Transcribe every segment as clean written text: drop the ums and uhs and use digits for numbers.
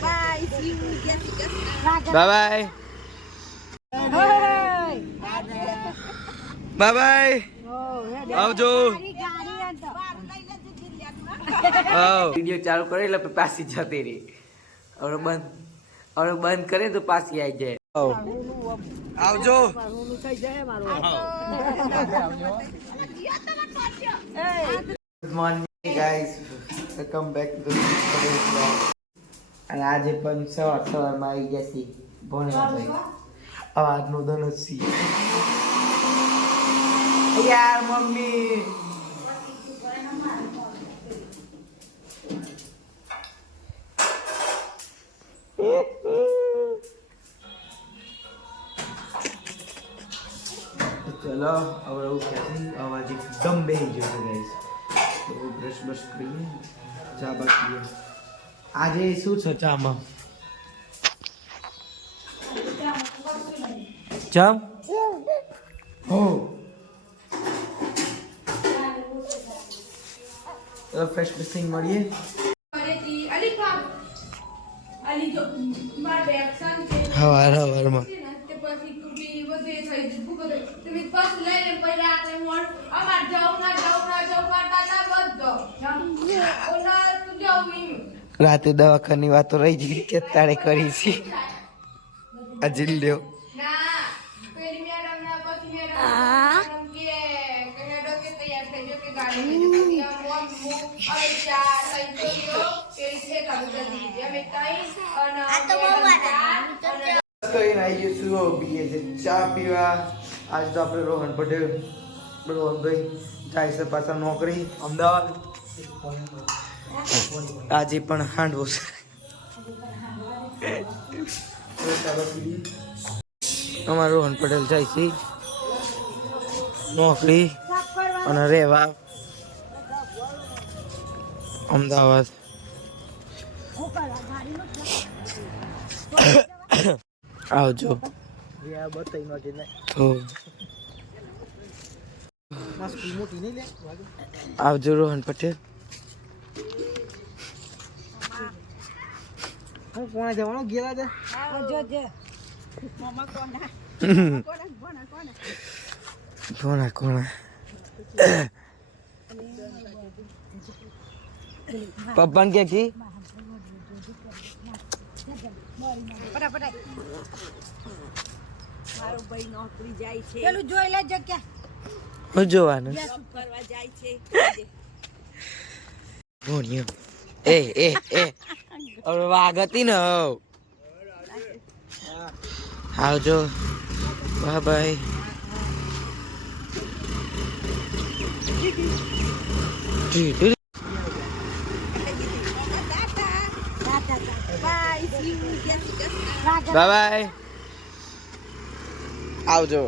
Bye. See you again. Bye bye bye bye આવજો video ચાલુ કરે એટલે પાછી જતી રહી હવે બંધ કરે તો પાછી આવી જાય આવજો good morning guys welcome back to the vlog અને આજે પણ સવારમાં આવી ગયા છીએ ભણવા ભાઈ અવાજનું ધનુષી યાર મમ્મી ચલો હવે અવાજ એકદમ બેહી ગયો છે ગાઈસ તો બ્રશ કરીએ ચા બાકી આજે શું છે ચામાં ચા હો તો ફ્રેશ મિસિંગ મળીએ હવારમાં રાતે દવાખાની વાતો રહી ગઈ કે તારે કરી છે અજીલ લ્યો ચા પીવા આજ તો આપણે રોહન પટેલ રોહનભાઈ જાય છે પાછા નોકરી અમદાવાદ આજે પણ હાંડવો છે અમારો રોહન પટેલ જાય છે નોકરી અને રહેવા અમદાવાદ આવજો આવજો રોહન પટેલ કોણ જવાનું ગયેલા છે કોના કોના પપ્પા કે કી મારો ભાઈ નોકરી જાય છે પેલું જોઈ લેજો કે હું જોવાનું કરવા જાય છે ભોણિયો એ હવે વાગતી ને આવજો બાય બાય બાય બાય આવજો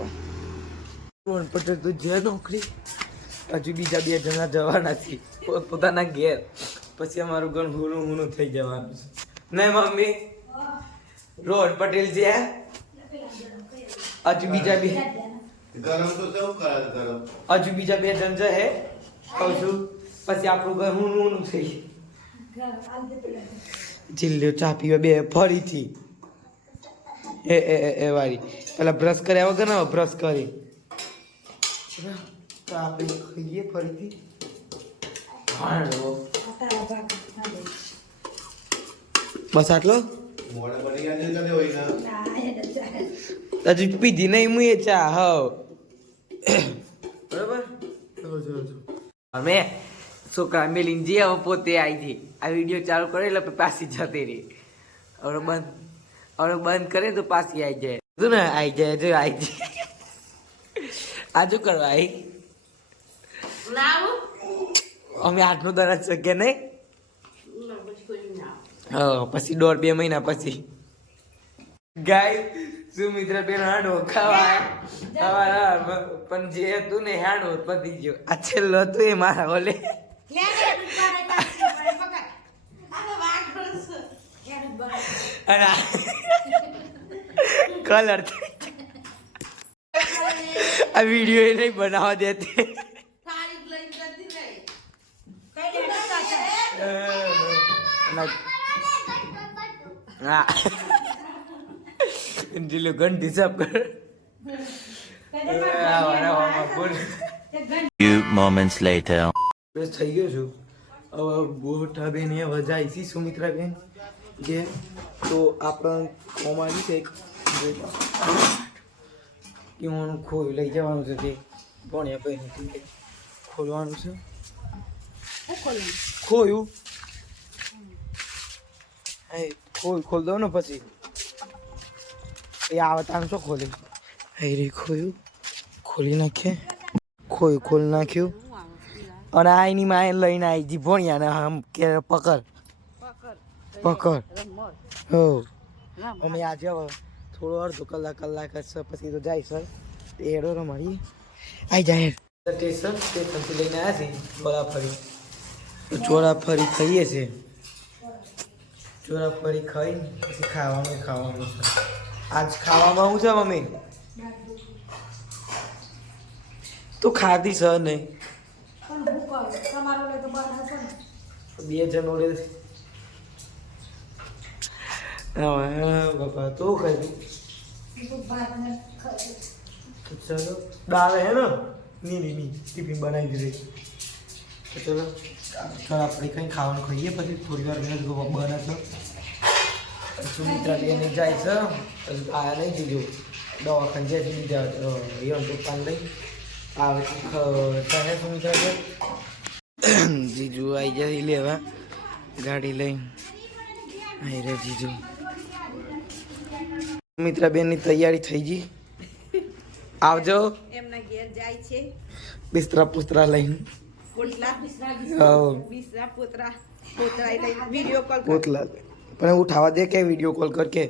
રોહન પટેલ તો જે નોકરી હજુ બીજા 2 જણા જવાના છે પોતાના ઘેર પછી અમારું ઘર હુનું થઈ જવાનું છે નહીં મમ્મી રોહન પટેલ છે હજુ બીજા 2 હજુ બીજા 2 જણ છે કહું છું પછી આપણું ઘર હુનું થઈ જિલ્લ્યો ચા પીવા 2 ફરીથી એ વાળી પેલા બ્રશ કર્યા વગર ને બ્રશ કરી તો આપણે ખાઈએ ફરીથી બસ આટલો હજુ પીધી નહીં હું એ ચા હવ બરાબર અમે છોકરા મેલીને જે હવે પોતે આવી હતી આ વિડીયો ચાલુ કરે એટલે પાછી જતી રહી હવે બંધ કરે તો પાછી આવી જાય શું ને આવી જાય જો આવી જાય આ શું કરવા આવી અમે 8 દરજ છે કે નહીં પછી 1.5-2 મહિના પછી ગાય શું મિત્ર બેન હાંડવો ખાવા પણ જે હતું ને હાંડવો પતી ગયો આ છેલ્લો હતું એ મારા ઓલે કલર આ વિડીયો એ નહીં બનાવવા દેતી હા જીલું ઘંટી સાફ કર Few moments later. બસ થઈ ગયો છું હવે ગોઠા બેન હવે જાય છે સુમિત્રા બેન જે તો આપણે કોમારી છે કે હું ખોયું લઈ જવાનું છે તે ભણ્યા પહેલી ખોલવાનું છે ખોયું ખોલ દો ને પછી એ આવતા શું ખોલે રે ખોયું ખોલી નાખીએ ખોયું ખોલી નાખ્યું અને આ એની માં લઈને આવી જી ભણ્યા ને આમ કે પકડ હો અમે આજે હવે થોડો અડધો કલાક હશે પછી તો જાય સર એડો રમાડીએ આવી જાય સ્ટેશનથી લઈને આવ્યા છે ચોરાફરી ખાઈએ છીએ ચોરાફરી ખાઈ પછી ખાવાનું છે આજ ખાવામાં શું છે મમ્મી તો ખાધી સર નહીં બે જણો લે બાપા તો ખાઈ ચલો દાળ હે ને ની ટિફિન બનાવી દીધી ચલો આપણે કંઈ ખાવાનું ખાઈએ પછી થોડી વાર બને છે સુમિત્રા બેને જાય છે પછી આ નહીં દીધું દવાખાને જાય છે બીજા યન દુકાન લઈ આવે છે સુમિત્રા બેન જીજુ આવી જાય લેવા ગાડી લઈ આવી રે જીજુ સુમિત્રા બેનની તૈયારી થઈ ગઈ આવજો એમના ઘેર જાય છે બિસ્તરા પુસ્તરા લઈને પોતલા પણ ઉઠાવા દે કે વિડીયો કોલ કર કે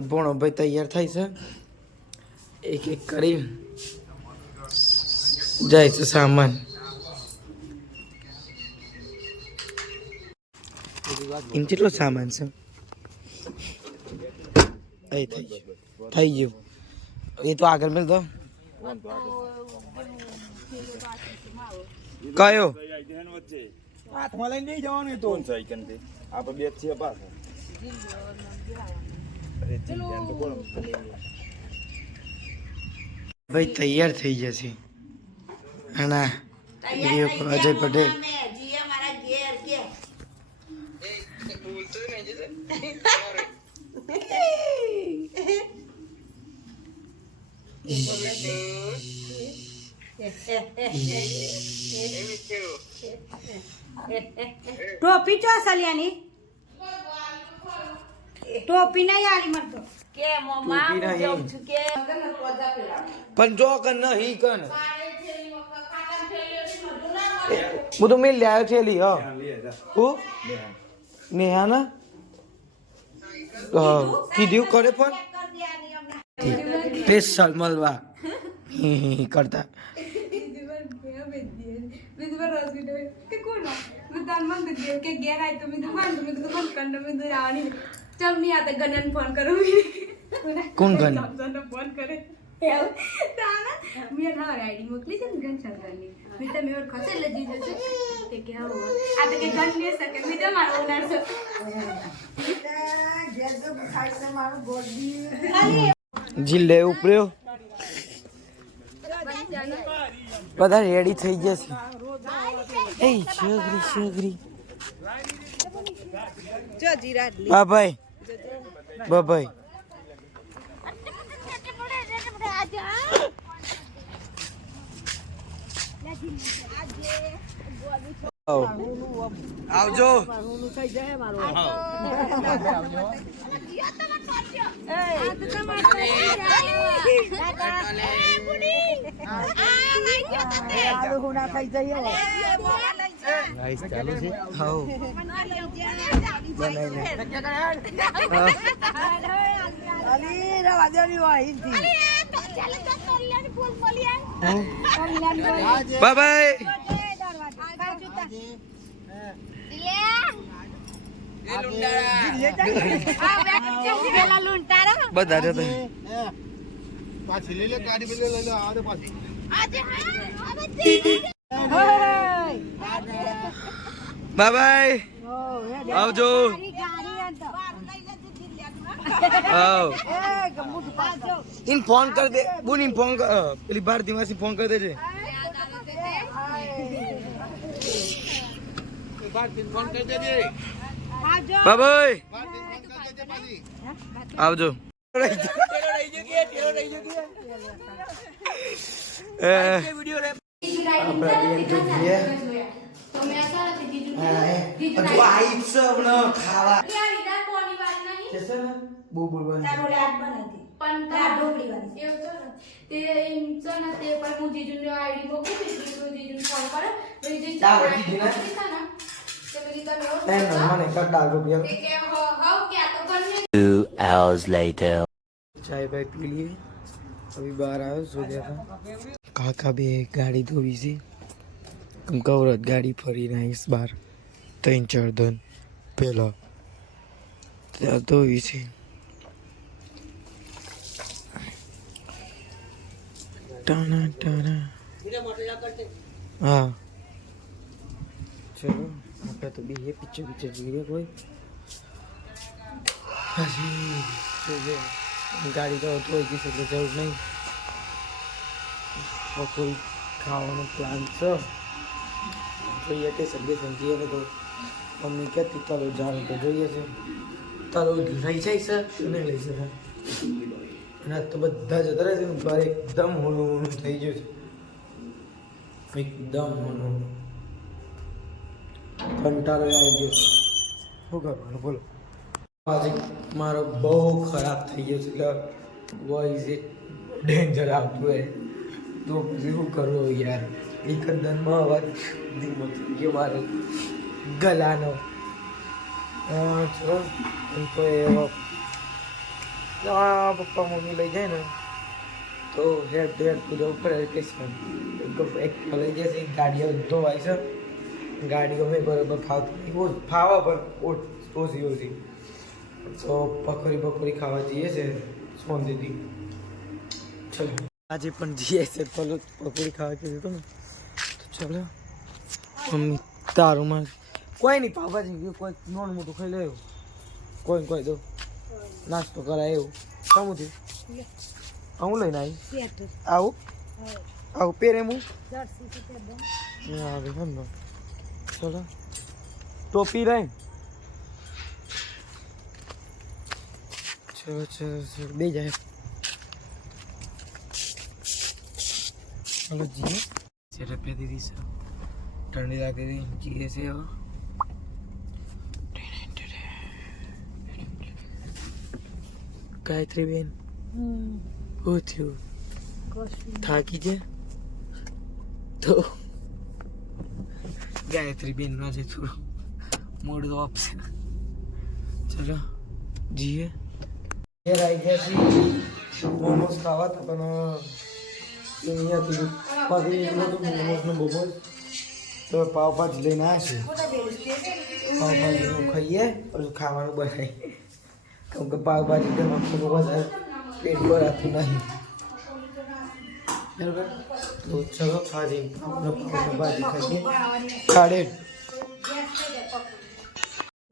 ભણો ભાઈ તૈયાર થાય છે એક એક કરી જાય છે સામાન એમ કેટલો સામાન છે થઈ ગયું એ તો આગળ મિલ દો કયો હાથમાં લઈને નહીં જવાનું તો આપણે બે છીએ પાછા ભાઈ તૈયાર થઈ જશે આના અજય પટેલ ટોપી ચો સલિયાની ટોપી નહીં આલી મત કે મમ્મા હું જાઉં છું કે પણ જો કન નહીં કન હું તો મેં લાવ્યો છે લી હા હું નેહા ના કીધું કરે પણ સ્પેશિયલ મળવા કરતા કોણ ગન ફોન કરે મેં ના આઈડી મોકલી છે ને ગન ચાલવાની મેં તમે ઓર ખસે લજી જશે કે કે આ તો કે ગન લે શકે મેં તો મારો ઓનર છે ગેસ તો ખાઈ છે મારું ગોડી જિલ્લે ઉપર્યો બધા રેડી થઈ જશે એ શગરી જો જીરા બાભાઈ આવજો બાય બધા જતા પાછી લઈ લે ગાડી લઈ લે આવે પાછી બાય આવજો આવ ઇન ફોન કર દે બોલ ઇન ફોન કર પેલી ભારતી માસી ફોન કર દેજે બાબાઈ આવજો चाय भाई पी लिए अभी बाहर आया सो गया था काका भी गाड़ी धोई सी कमकावरत गाड़ी फरी रही इस बार 3-4 दिन पहला धोई सी टाना टाना हाँ चलो આપણે તો બી પીછે જોઈએ કોઈ હજી ગાડી તો ધોઈ ગઈ છે એટલે જરૂર નહીં કોઈ ખાવાનો પ્લાન છે જોઈએ કે સગી સમજીએ ને તો મમ્મી કહેતી ચાલો જાણ તો જોઈએ છે ચાલો લઈ જાય છે કે નહીં લઈ શકે અને તો બધા જતા રહે છે ને ઘર એકદમ હોનું થઈ ગયું છે એકદમ હોનું કંટાળો આવી ગયો શું કરવાનું બોલો આજે મારો બહુ ખરાબ થઈ ગયો છે એટલે વોઇસ એ ડેન્જર આવતું હોય તો પછી શું કરવું યાર એકદમમાં અવાજ ધીમો થઈ ગયો મારો ગલાનો ચલો તો એવો પપ્પા મમ્મી લઈ જાય ને તો હેડ તો હેડ પૂજા ઉપર એક લઈ જશે ગાડીઓ ધોવાય છે ગાડી ગમે બરાબર ફાવતી ફાવા પણ ઓછી તો પકોડી ખાવા જઈએ છે સોંધીથી ચલો આજે પણ જઈએ છે પકોડી ખાવા જઈએ તો ને તો ચલો મમ્મી તારું માં કોઈ નહીં પાપાજી કોઈ નોન મોટું ખાઈ લેવું કોઈ દો નાસ્તો કરાય એવું શું થયું હું લઈને આવી આવું પહેરે હું ચલો ટોપી રહી ચલો બે જાય चलो जिए सिर पे दीदी से ठंडी लागे दी जिए से हो गायत्री बेन वो थी થાકી છે તો ગાયત્રી બેન નો જે થોડું મૂડ ઓફ છે ચલો જીએ ઘેર આવી ગયા છીએ મોમોસ ખાવા તો પણ અહીંયાથી પાછી મોમોસનો મોમોસ તો પાવભાજી લઈને આવ્યા છે પાવભાજીનું ખાઈએ પછી ખાવાનું બનાવીએ કેમ કે પાવભાજી તો વધારે પેટ ભરાતું નહીં બરાબર તો ચલો આજે ભાજી ખાઈએ ખાડે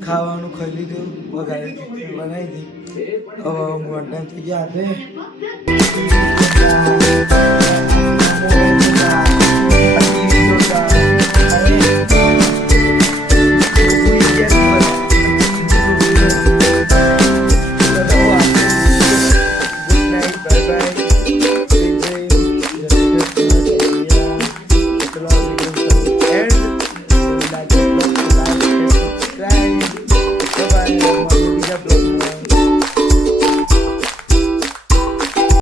ખાવાનું ખાઈ લીધું વગાડે બનાવી દી હવે મોટા થઈ ગયા હાથે